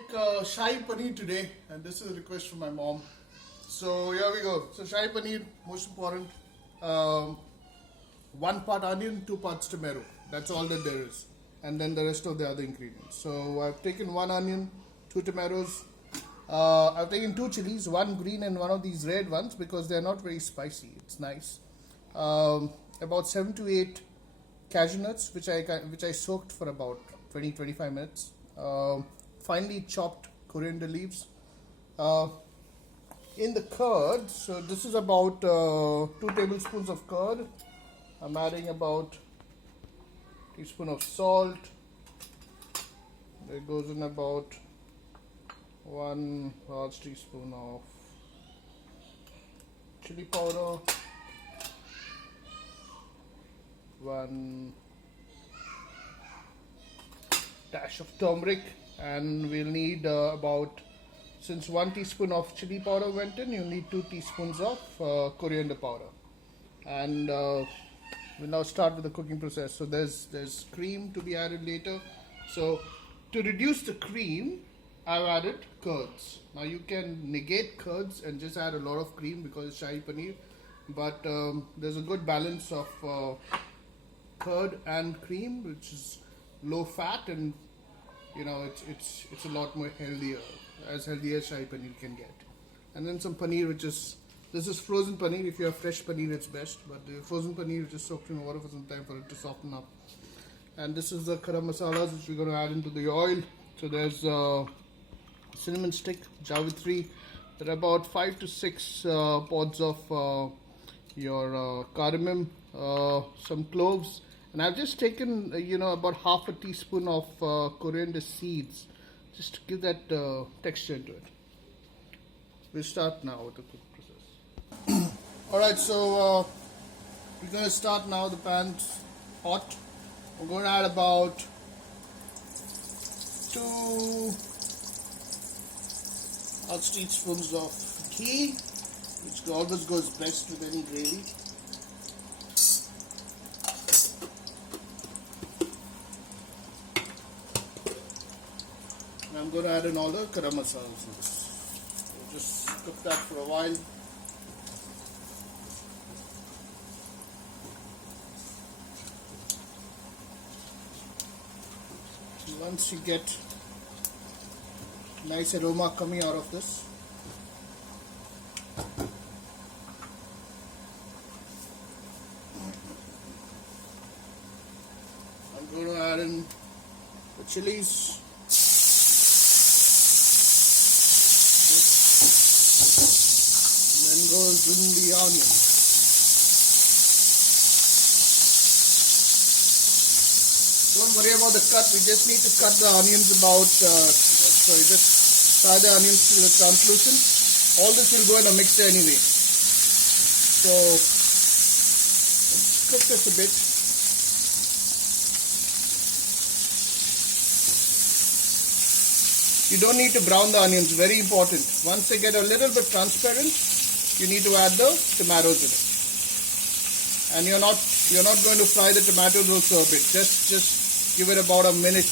Make Shahi Paneer today, and this is a request from my mom. So here we go. So Shahi Paneer, most important. Um, 1 part onion, 2 parts tomato. That's all that there is, and then the rest of the other ingredients. So I've taken 1 onion, 2 tomatoes. I've taken 2 chilies, one green and one of these red ones because they're not very spicy. It's nice. About 7 to 8 cashew nuts, which I soaked for about 20-25 minutes. Finely chopped coriander leaves. In the curd, so this is about 2 tablespoons of curd. I'm adding about a teaspoon of salt. There goes in about 1 large teaspoon of chili powder, 1 dash of turmeric, and we'll need since 1 teaspoon of chili powder went in, you need 2 teaspoons of coriander powder. And we'll now start with the cooking process. So there's cream to be added later. So to reduce the cream, I've added curds. Now you can negate curds and just add a lot of cream because it's Shahi Paneer, but there's a good balance of curd and cream, which is low fat, and it's a lot more healthier, as healthy as Shahi Paneer can get. And then some paneer, this is frozen paneer. If you have fresh paneer, it's best, but the frozen paneer is just soaked in water for some time for it to soften up. And this is the garam masalas which we're going to add into the oil. So there's cinnamon stick, jawitri. There are about 5 to 6 pods of your cardamom, some cloves, and I've just taken about half a teaspoon of coriander seeds, just to give that texture to it. We'll start now with the cooking process. Alright, so we're going to start now. The pan's hot. We're going to add about 2 large teaspoons of ghee, which always goes best with any gravy. And I'm going to add in all the garam masalas in this. So just cook that for a while. Once you get nice aroma coming out of this, I'm going to add in the chilies. And then goes in the onions. Don't worry about the cut, we just need to cut the onions just fry the onions till it's translucent. All this will go in a mixer anyway. So let's cook this a bit. You don't need to brown the onions, very important. Once they get a little bit transparent, you need to add the tomatoes in it. And you're not going to fry the tomatoes also a bit. Just give it about a minute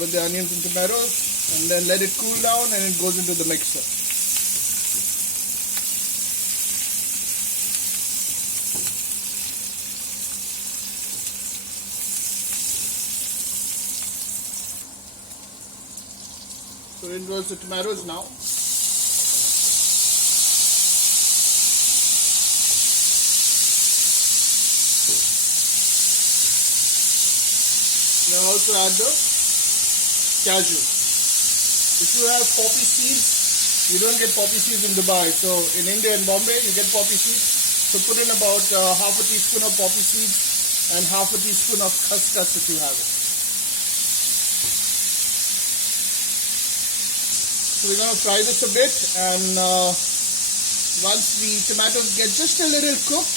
with the onions and tomatoes, and then let it cool down, and it goes into the mixer. So in goes the tomatoes now. Now also add the cashew. If you have poppy seeds, you don't get poppy seeds in Dubai. So in India and Bombay, you get poppy seeds. So put in about half a teaspoon of poppy seeds and half a teaspoon of khaskhas if you have it. So we're going to fry this a bit, and once the tomatoes get just a little cooked,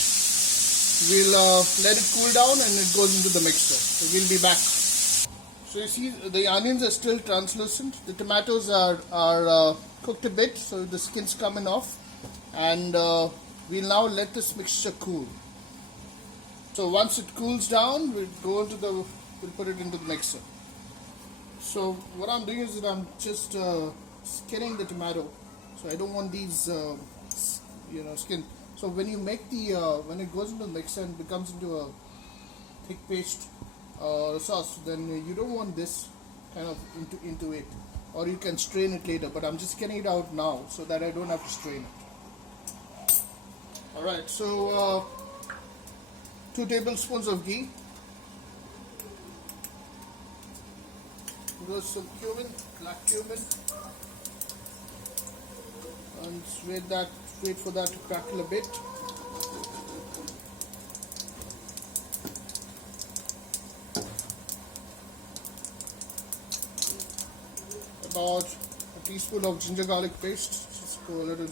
we'll let it cool down and it goes into the mixer. So we'll be back. So you see the onions are still translucent. The tomatoes are cooked a bit, so the skin's coming off, and we'll now let this mixture cool. So once it cools down, we'll put it into the mixer. So what I'm doing is that I'm just skinning the tomato. So I don't want these, skin. So when you make the, when it goes into the mixer and becomes into a thick paste sauce, then you don't want this kind of into it, or you can strain it later. But I'm just getting it out now so that I don't have to strain it. All right. So 2 tablespoons of ghee. Goes some cumin, black cumin, and wait for that to crackle a bit. About a teaspoon of ginger garlic paste. Just go a little.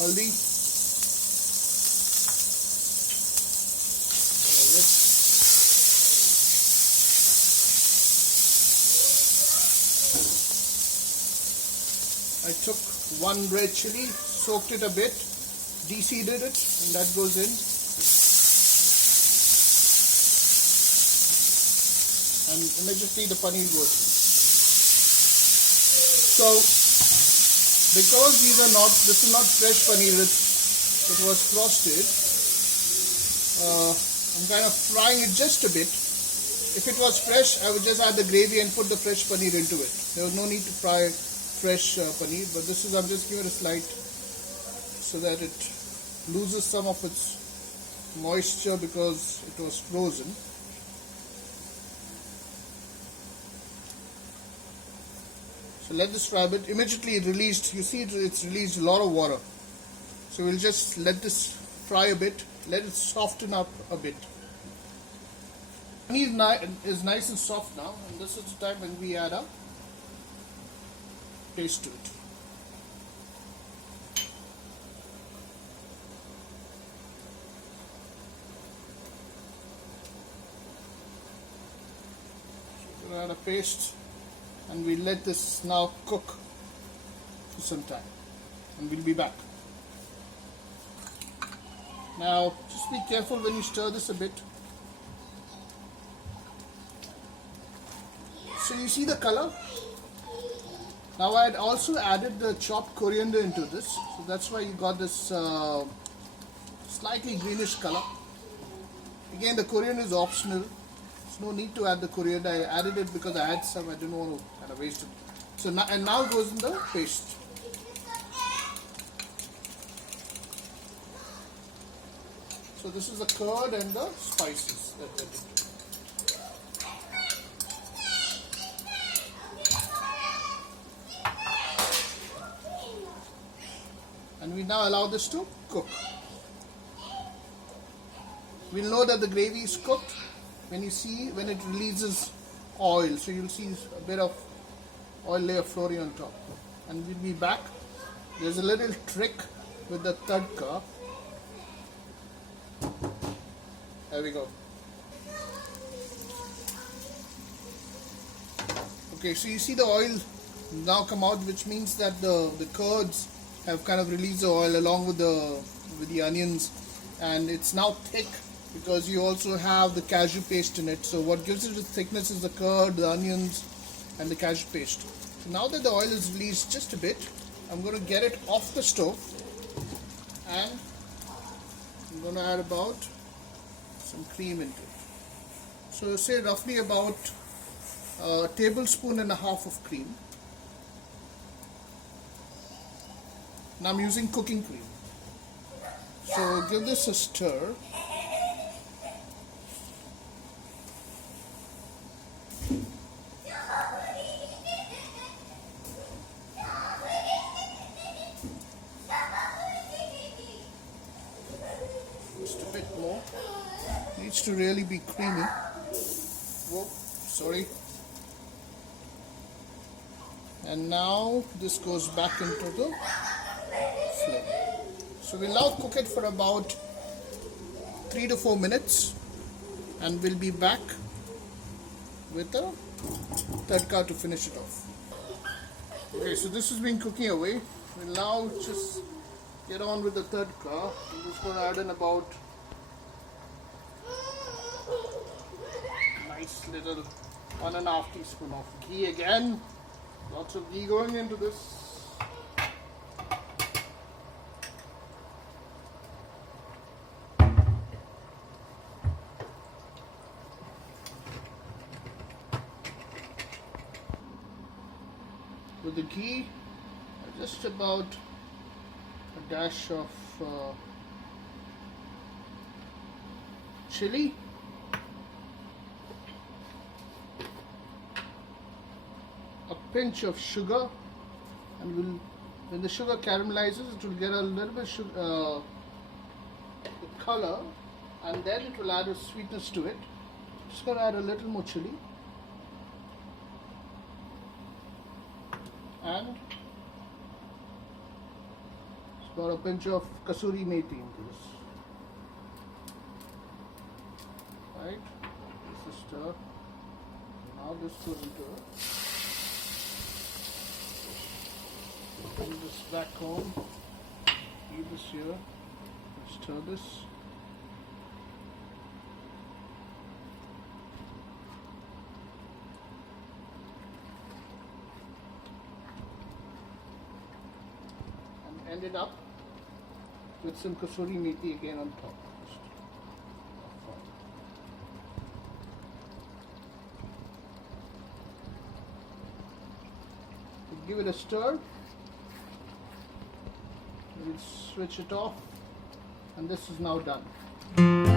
Haldi. I took 1 red chili, soaked it a bit, de-seeded it, and that goes in. And immediately the paneer goes in. So, because this is not fresh paneer, it was frosted, I'm kind of frying it just a bit. If it was fresh, I would just add the gravy and put the fresh paneer into it. There was no need to fry fresh paneer, but this is, I'm just giving it a slight so that it loses some of its moisture because it was frozen. So let this fry a bit. Immediately it released, you see it's released a lot of water. So we'll just let this fry a bit, let it soften up a bit. Paneer is nice and soft now, and this is the time when we add our paste to it. So we'll add a paste and we let this now cook for some time, and we'll be back. Now just be careful when you stir this a bit. So you see the color? Now I had also added the chopped coriander into this, so that's why you got this slightly greenish color. Again, the coriander is optional. There's no need to add the coriander. I added it because I had some. I didn't want to kind of waste it. So now it goes in the paste. So this is the curd and the spices that went into it. And we now allow this to cook. We'll know that the gravy is cooked when it releases oil. So you'll see a bit of oil layer floating on top. And we'll be back. There's a little trick with the tadka. There we go. Okay, so you see the oil now come out, which means that the curds have kind of released the oil along with the onions, and it's now thick because you also have the cashew paste in it. So what gives it the thickness is the curd, the onions, and the cashew paste. So now that the oil is released just a bit, I'm going to get it off the stove, and I'm going to add about some cream into it. So say roughly about a tablespoon and a half of cream. Now I'm using cooking cream. So give this a stir. Just a bit more. Needs to really be creamy. Whoa, sorry. And now this goes back into the flame. So we'll now cook it for about 3 to 4 minutes, and we'll be back with a tadka to finish it off. Okay, so this has been cooking away. We'll now just get on with the tadka. I'm just going to add in about nice little 1.5 teaspoon of ghee again. Lots of ghee going into this. With the ghee, just about a dash of chili, a pinch of sugar, and when the sugar caramelizes, it will get a little bit color, and then it will add a sweetness to it. Just gonna add a little more chili. And about a pinch of kasuri methi into this. Right? This is stir. Now this goes into it. Bring this back home. Leave this here. Stir this. Ended up with some kasuri methi again on top. Give it a stir. We'll switch it off, and this is now done.